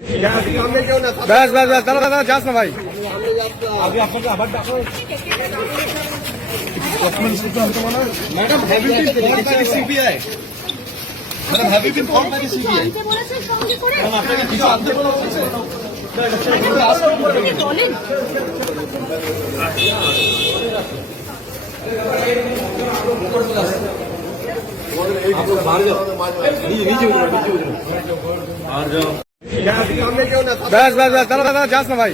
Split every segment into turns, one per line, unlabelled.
ব্যাস ব্যাস ব্যাস দাদা দাদা যাস না ভাই
আপনাকে কিছু আনতে বলা হয়েছে?
আপনি বলেন
ব্যাস ব্যাস ব্যাস দাদা দাদা যাস না ভাই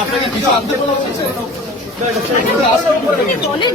আপনাকে কিছু আনতে বলা হয়েছে?
আপনি বলেন